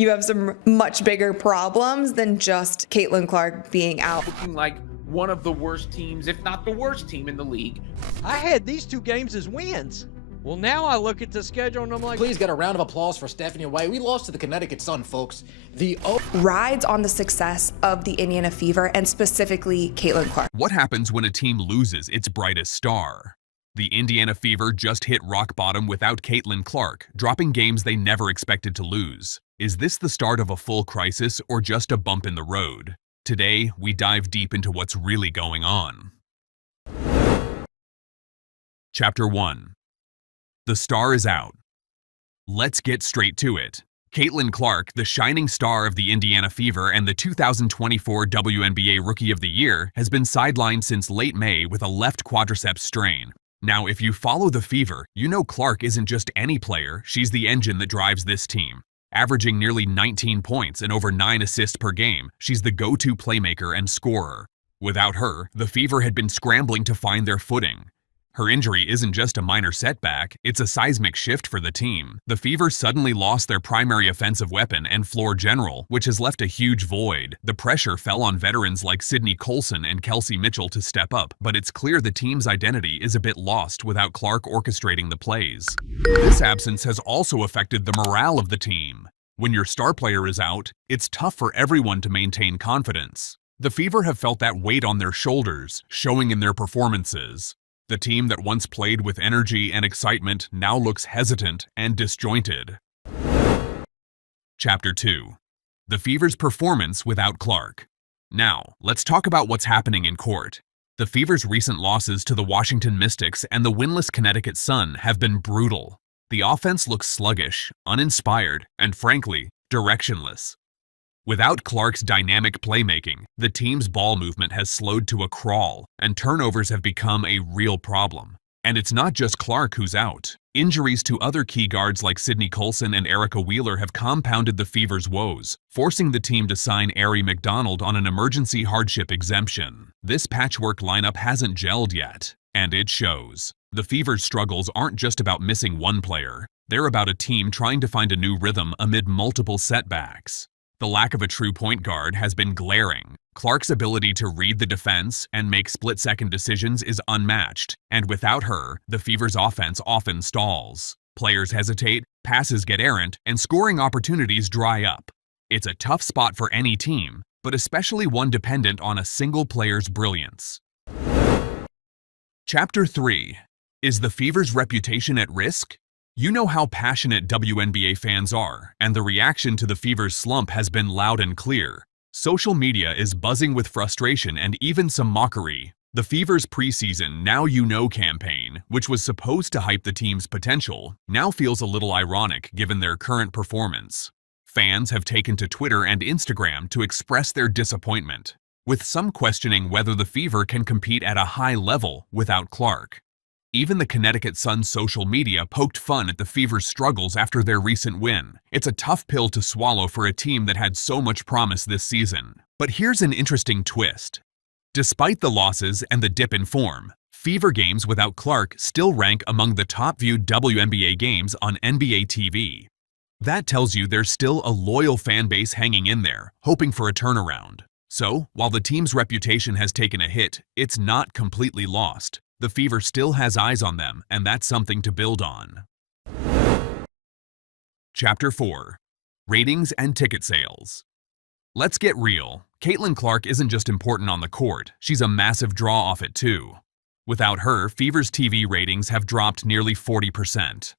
You have some much bigger problems than just Caitlin Clark being out. Looking like one of the worst teams, if not the worst team in the league. I had these 2 games as wins. Well, now I look at the schedule and I'm like, please get a round of applause for Stephanie White. We lost to the Connecticut Sun, folks. Rides on the success of the Indiana Fever and specifically Caitlin Clark. What happens when a team loses its brightest star? The Indiana Fever just hit rock bottom without Caitlin Clark, dropping games they never expected to lose. Is this the start of a full crisis or just a bump in the road? Today, we dive deep into what's really going on. Chapter 1. The star is out. Let's get straight to it. Caitlin Clark, the shining star of the Indiana Fever and the 2024 WNBA Rookie of the Year, has been sidelined since late May with a left quadriceps strain. Now, if you follow the Fever, you know Clark isn't just any player, she's the engine that drives this team. Averaging nearly 19 points and over 9 assists per game, she's the go-to playmaker and scorer. Without her, the Fever had been scrambling to find their footing. Her injury isn't just a minor setback, it's a seismic shift for the team. The Fever suddenly lost their primary offensive weapon and floor general, which has left a huge void. The pressure fell on veterans like Sydney Colson and Kelsey Mitchell to step up, but it's clear the team's identity is a bit lost without Clark orchestrating the plays. This absence has also affected the morale of the team. When your star player is out, it's tough for everyone to maintain confidence. The Fever have felt that weight on their shoulders, showing in their performances. The team that once played with energy and excitement now looks hesitant and disjointed. Chapter 2. The Fever's performance without Clark. Now, let's talk about what's happening in court. The Fever's recent losses to the Washington Mystics and the winless Connecticut Sun have been brutal. The offense looks sluggish, uninspired, and frankly, directionless. Without Clark's dynamic playmaking, the team's ball movement has slowed to a crawl, and turnovers have become a real problem. And it's not just Clark who's out. Injuries to other key guards like Sydney Colson and Erica Wheeler have compounded the Fever's woes, forcing the team to sign Arie McDonald on an emergency hardship exemption. This patchwork lineup hasn't gelled yet, and it shows. The Fever's struggles aren't just about missing one player. They're about a team trying to find a new rhythm amid multiple setbacks. The lack of a true point guard has been glaring. Clark's ability to read the defense and make split-second decisions is unmatched, and without her, the Fever's offense often stalls. Players hesitate, passes get errant, and scoring opportunities dry up. It's a tough spot for any team, but especially one dependent on a single player's brilliance. Chapter 3. Is the Fever's reputation at risk? You know how passionate WNBA fans are, and the reaction to the Fever's slump has been loud and clear. Social media is buzzing with frustration and even some mockery. The Fever's preseason Now You Know campaign, which was supposed to hype the team's potential, now feels a little ironic given their current performance. Fans have taken to Twitter and Instagram to express their disappointment, with some questioning whether the Fever can compete at a high level without Clark. Even the Connecticut Sun's social media poked fun at the Fever's struggles after their recent win. It's a tough pill to swallow for a team that had so much promise this season. But here's an interesting twist. Despite the losses and the dip in form, Fever games without Clark still rank among the top-viewed WNBA games on NBA TV. That tells you there's still a loyal fan base hanging in there, hoping for a turnaround. So, while the team's reputation has taken a hit, it's not completely lost. The Fever still has eyes on them, and that's something to build on. Chapter 4. Ratings and ticket sales. Let's get real. Caitlin Clark isn't just important on the court, she's a massive draw off it too. Without her, Fever's TV ratings have dropped nearly 40%.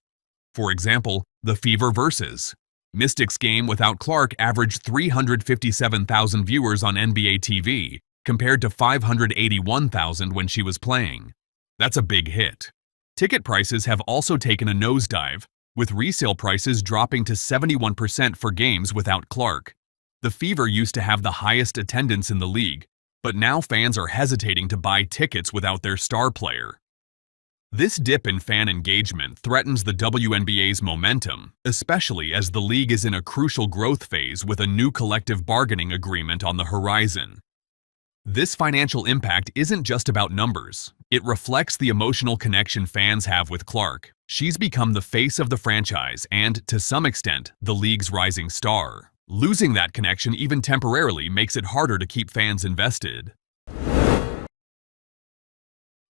For example, the Fever versus Mystics game without Clark averaged 357,000 viewers on NBA TV, compared to 581,000 when she was playing. That's a big hit. Ticket prices have also taken a nosedive, with resale prices dropping to 71% for games without Clark. The Fever used to have the highest attendance in the league, but now fans are hesitating to buy tickets without their star player. This dip in fan engagement threatens the WNBA's momentum, especially as the league is in a crucial growth phase with a new collective bargaining agreement on the horizon. This financial impact isn't just about numbers. It reflects the emotional connection fans have with Clark. She's become the face of the franchise and, to some extent, the league's rising star. Losing that connection even temporarily makes it harder to keep fans invested.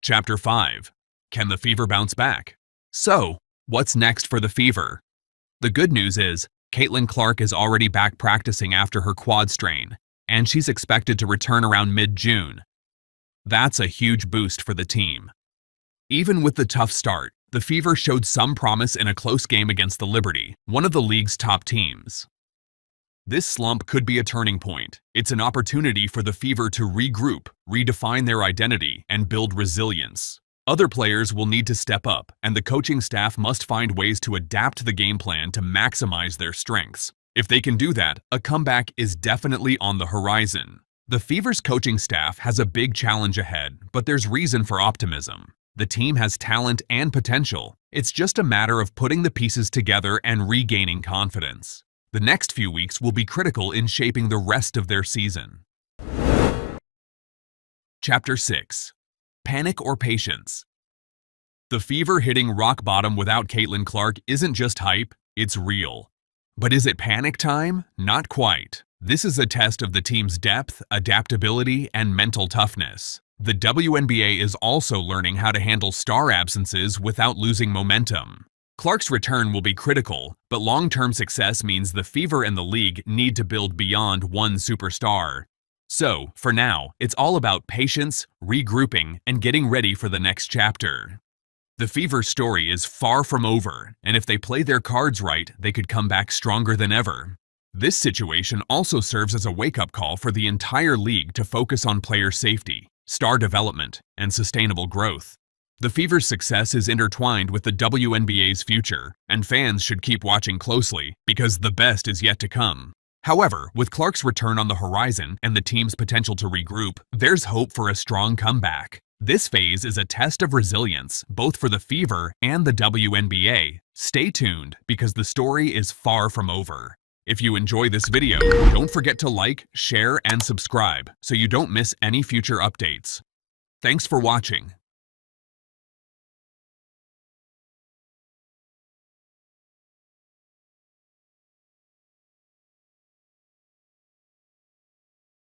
Chapter 5. Can the Fever bounce back? So, what's next for the Fever? The good news is, Caitlin Clark is already back practicing after her quad strain, and she's expected to return around mid-June. That's a huge boost for the team. Even with the tough start, the Fever showed some promise in a close game against the Liberty, one of the league's top teams. This slump could be a turning point. It's an opportunity for the Fever to regroup, redefine their identity, and build resilience. Other players will need to step up, and the coaching staff must find ways to adapt the game plan to maximize their strengths. If they can do that, a comeback is definitely on the horizon. The Fever's coaching staff has a big challenge ahead, but there's reason for optimism. The team has talent and potential. It's just a matter of putting the pieces together and regaining confidence. The next few weeks will be critical in shaping the rest of their season. Chapter 6. Panic or Patience? The Fever hitting rock bottom without Caitlin Clark isn't just hype, it's real. But is it panic time? Not quite. This is a test of the team's depth, adaptability, and mental toughness. The WNBA is also learning how to handle star absences without losing momentum. Clark's return will be critical, but long-term success means the Fever and the league need to build beyond one superstar. So, for now, it's all about patience, regrouping, and getting ready for the next chapter. The Fever story is far from over, and if they play their cards right, they could come back stronger than ever. This situation also serves as a wake-up call for the entire league to focus on player safety, star development, and sustainable growth. The Fever's success is intertwined with the WNBA's future, and fans should keep watching closely because the best is yet to come. However, with Clark's return on the horizon and the team's potential to regroup, there's hope for a strong comeback. This phase is a test of resilience, both for the Fever and the WNBA. Stay tuned because the story is far from over. If you enjoy this video, don't forget to like, share, and subscribe so you don't miss any future updates. Thanks for watching.